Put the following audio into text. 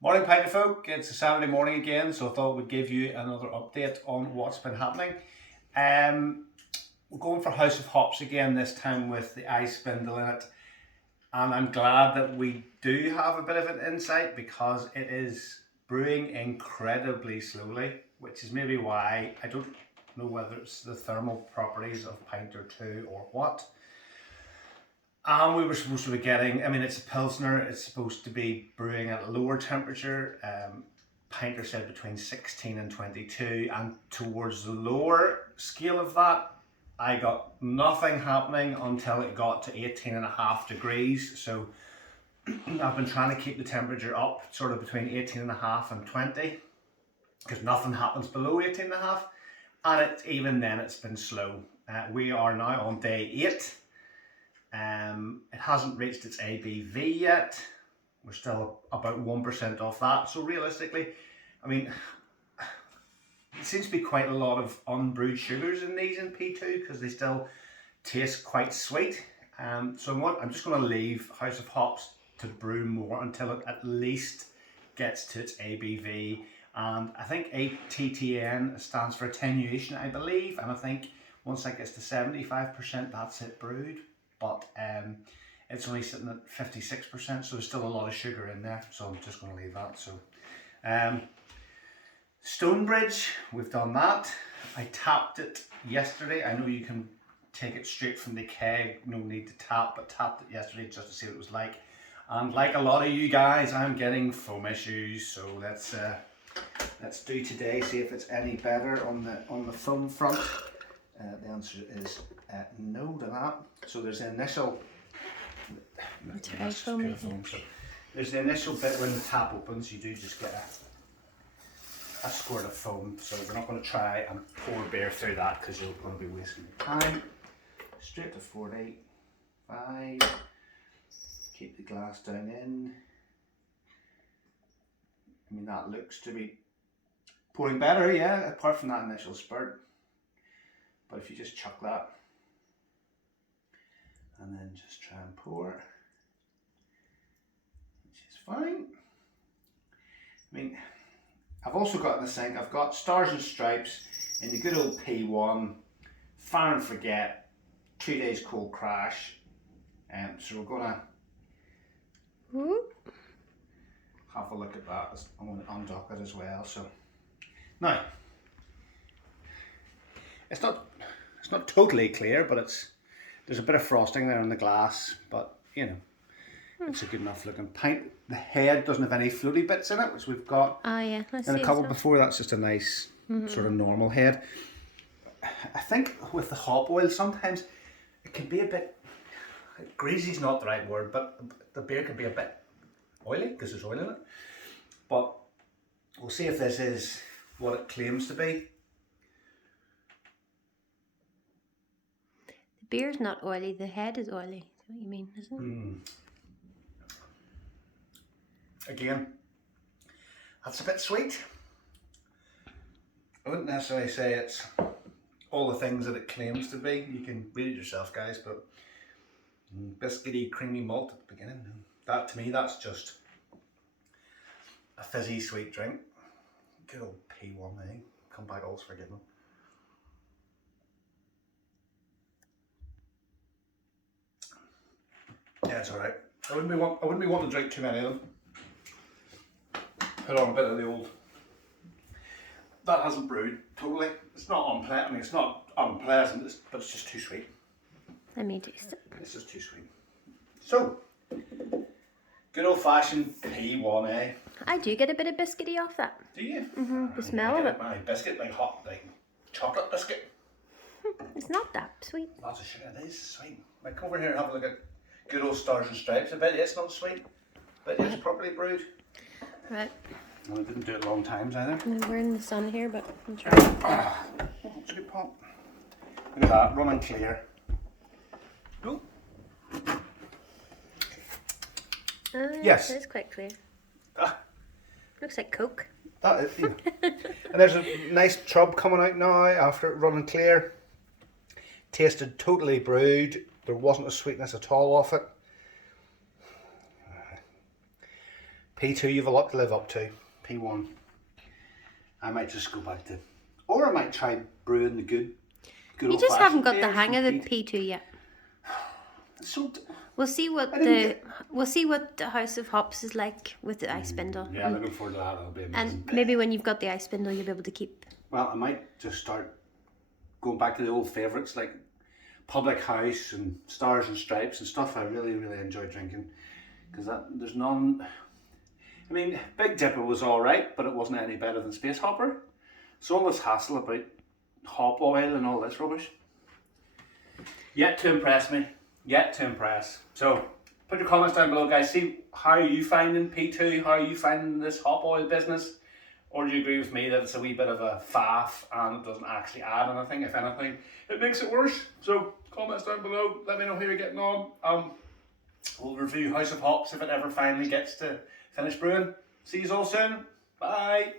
Morning, Pinter folk. It's a Saturday morning again, so I thought we'd give you another update on what's been happening. Um, we're going for House of Hops again, this time with the ice spindle in it, and I'm glad that we do have a bit of an insight because it is brewing incredibly slowly, which is maybe why I don't know whether it's the thermal properties of Pinter 2 or what. And we were supposed to be getting, it's a Pilsner, it's supposed to be brewing at a lower temperature. Pinter said between 16 and 22, and towards the lower scale of that, I got nothing happening until it got to 18.5 degrees. So I've been trying to keep the temperature up sort of between 18.5 and 20 because nothing happens below 18.5, and even then it's been slow. We are now on day 8. It hasn't reached its ABV yet. We're still about 1% off that. So realistically, it seems to be quite a lot of unbrewed sugars in these in P2 because they still taste quite sweet. So I'm just going to leave House of Hops to brew more until it at least gets to its ABV. And I think ATTN stands for attenuation, I believe. And I think once that gets to 75%, that's it brewed. But it's only sitting at 56%, so there's still a lot of sugar in there, so I'm just going to leave that. So Stonebridge, we've done that. I tapped it yesterday. I know you can take it straight from the keg, no need to tap, but tapped it yesterday just to see what it was like. And like a lot of you guys, I'm getting foam issues, so let's do today, see if it's any better on the foam front. The answer is no to that. So there's the initial. There's the initial bit when the tap opens. You do just get a squirt of foam. So we're not going to try and pour beer through that because you're going to be wasting your time. Straight to 45. Keep the glass down in. That looks to be pouring better, yeah. Apart from that initial spurt. But if you just chuck that and then just try and pour, which is fine. I've also got in the sink, I've got Stars and Stripes in the good old P1, Fire and Forget, 2 days cold crash. So we're gonna have a look at that. I'm going to undock it as well. So now, it's not totally clear, but there's a bit of frosting there on the glass, but it's a good enough looking pint. The head doesn't have any floaty bits in it, which we've got in a couple before. That's just a nice sort of normal head. I think with the hop oil, sometimes it can be a bit, greasy's not the right word, but the beer can be a bit oily because there's oil in it. But we'll see if this is what it claims to be. Beer's not oily, the head is oily. Is what you mean, isn't it? Again, that's a bit sweet. I wouldn't necessarily say it's all the things that it claims to be. You can read it yourself, guys, but biscuity, creamy malt at the beginning. That, to me, that's just a fizzy sweet drink. Good old P1, eh? Come back, all's forgiven. Yeah, it's alright. I wouldn't be wanting to drink too many of them. Put on a bit of the old. That hasn't brewed totally. It's not unpleasant. It's not unpleasant, but it's just too sweet. Let me taste it. It's just too sweet. So, good old fashioned P1, eh? I do get a bit of biscuity off that. Do you? The smell of it. My biscuit, like hot, like chocolate biscuit. It's not that sweet. Lots of sugar. It is sweet. Like, come over here and have a look at good old Stars and Stripes. I bet it's not sweet, but it's properly brewed. Right. Well, I didn't do it long times either. We're in the sun here, but I'm trying. That's a good pop. Look at that, running clear. Oh. Yes. It's quite clear. Ah. Looks like Coke. That is, yeah. And there's a nice trub coming out now after it running clear. Tasted totally brewed. There wasn't a sweetness at all off it. P2 you've a lot to live up to. P1 I might just go back to, or I might try brewing the good You just haven't got the beers hang of from the P2 yet. So We'll see what the House of Hops is like with the ice spindle. yeah, I'm looking forward to that. That'll be amazing. And maybe when you've got the ice spindle, you'll be able to keep. Well, I might just start going back to the old favourites like Public House and Stars and Stripes and stuff I really, really enjoy drinking. Because there's none. I mean, Big Dipper was alright, but it wasn't any better than Space Hopper. So all this hassle about hop oil and all this rubbish. Yet to impress me. Yet to impress. So put your comments down below, guys. See how are you finding P2? How are you finding this hop oil business? Or do you agree with me that it's a wee bit of a faff and it doesn't actually add anything? If anything, it makes it worse. So comments down below. Let me know how you're getting on. We'll review House of Hops if it ever finally gets to finish brewing. See you all soon. Bye.